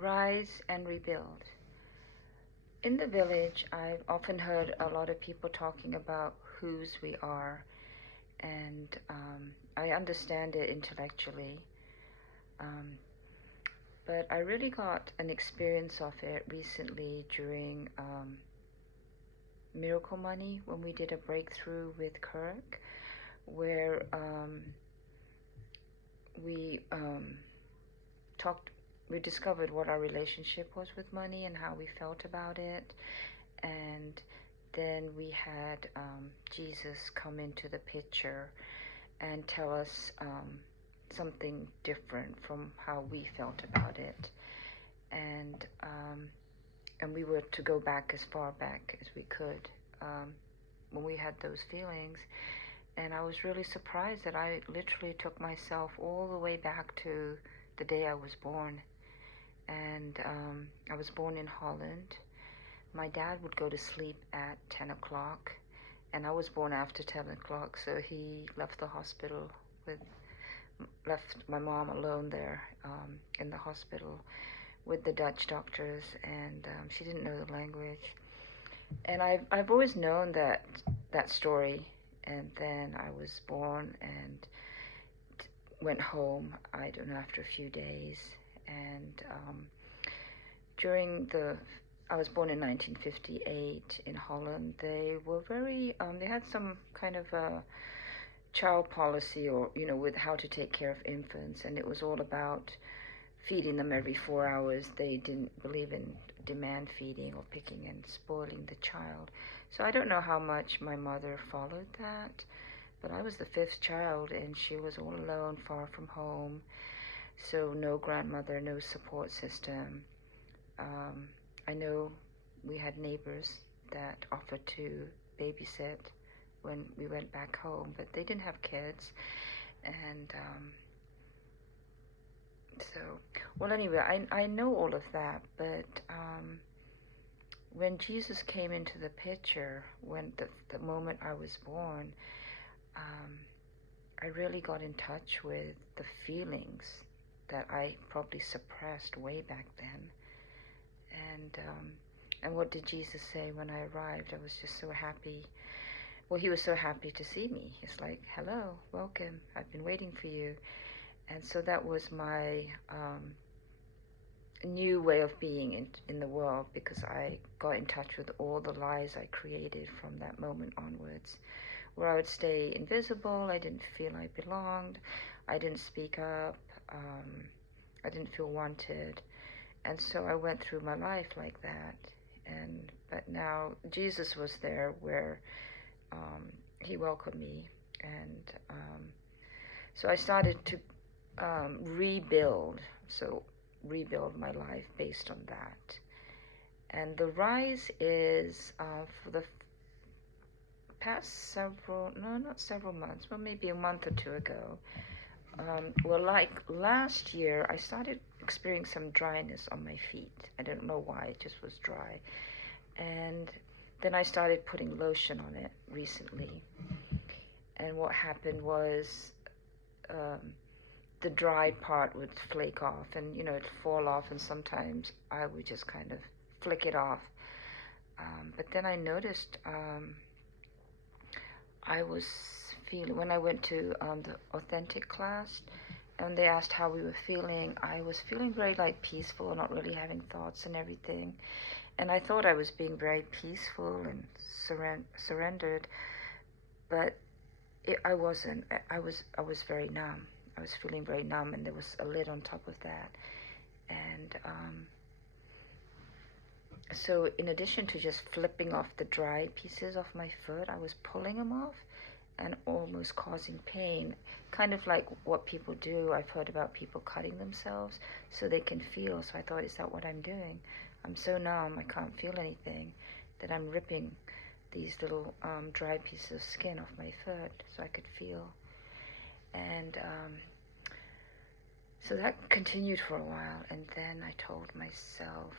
Rise and rebuild. In the village, I've often heard a lot of people talking about whose we are, and I understand it intellectually. Um, but I really got an experience of it recently during Miracle Money when we did a breakthrough with Kirk, where we talked, we discovered what our relationship was with money and how we felt about it. And then we had Jesus come into the picture and tell us something different from how we felt about it. And we were to go back as far back as we could when we had those feelings. And I was really surprised that I literally took myself all the way back to the day I was born. And I was born in Holland. My dad would go to sleep at 10 o'clock, and I was born after 10 o'clock, so he left the hospital left my mom alone there in the hospital with the Dutch doctors, and she didn't know the language. And I've always known that story, and then I was born and went home, I don't know, after a few days, and during I was born in 1958 in Holland. They were very, they had some kind of a child policy, or, with how to take care of infants, and it was all about feeding them every 4 hours. They didn't believe in demand feeding or picking and spoiling the child. So I don't know how much my mother followed that, but I was the fifth child, and she was all alone, far from home. So no grandmother, no support system. I know we had neighbors that offered to babysit when we went back home, but they didn't have kids. And well, anyway, I know all of that, but when Jesus came into the picture, when the moment I was born, I really got in touch with the feelings that I probably suppressed way back then. And what did Jesus say when I arrived? I was just so happy. Well, he was so happy to see me. He's like, hello, welcome, I've been waiting for you. And so that was my new way of being in the world, because I got in touch with all the lies I created from that moment onwards, where I would stay invisible. I didn't feel I belonged. I didn't speak up. I didn't feel wanted. And so I went through my life like that. But now Jesus was there, where he welcomed me. And so I started to rebuild my life based on that. And the rise is for the past not several months, well, maybe a month or two ago. Well, like last year, I started experiencing some dryness on my feet. I don't know why, it just was dry. And then I started putting lotion on it recently. And what happened was the dry part would flake off, and it'd fall off, and sometimes I would just kind of flick it off. But then I noticed I was feeling, when I went to the authentic class, and they asked how we were feeling, I was feeling very peaceful, not really having thoughts and everything. And I thought I was being very peaceful and surrendered, but I wasn't. I was very numb. I was feeling very numb, and there was a lid on top of that. And so in addition to just flipping off the dry pieces of my foot, I was pulling them off and almost causing pain, kind of like what people do. I've heard about people cutting themselves so they can feel. So I thought, is that what I'm doing? I'm so numb, I can't feel anything, that I'm ripping these little dry pieces of skin off my foot so I could feel. And so that continued for a while, and then I told myself,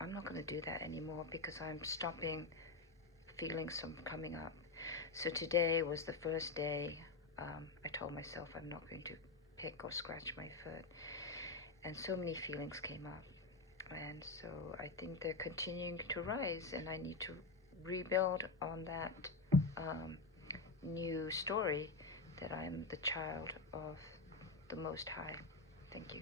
I'm not going to do that anymore, because I'm stopping feelings from coming up. So today was the first day I told myself I'm not going to pick or scratch my foot. And so many feelings came up. And so I think they're continuing to rise, and I need to rebuild on that new story that I'm the child of the Most High. Thank you.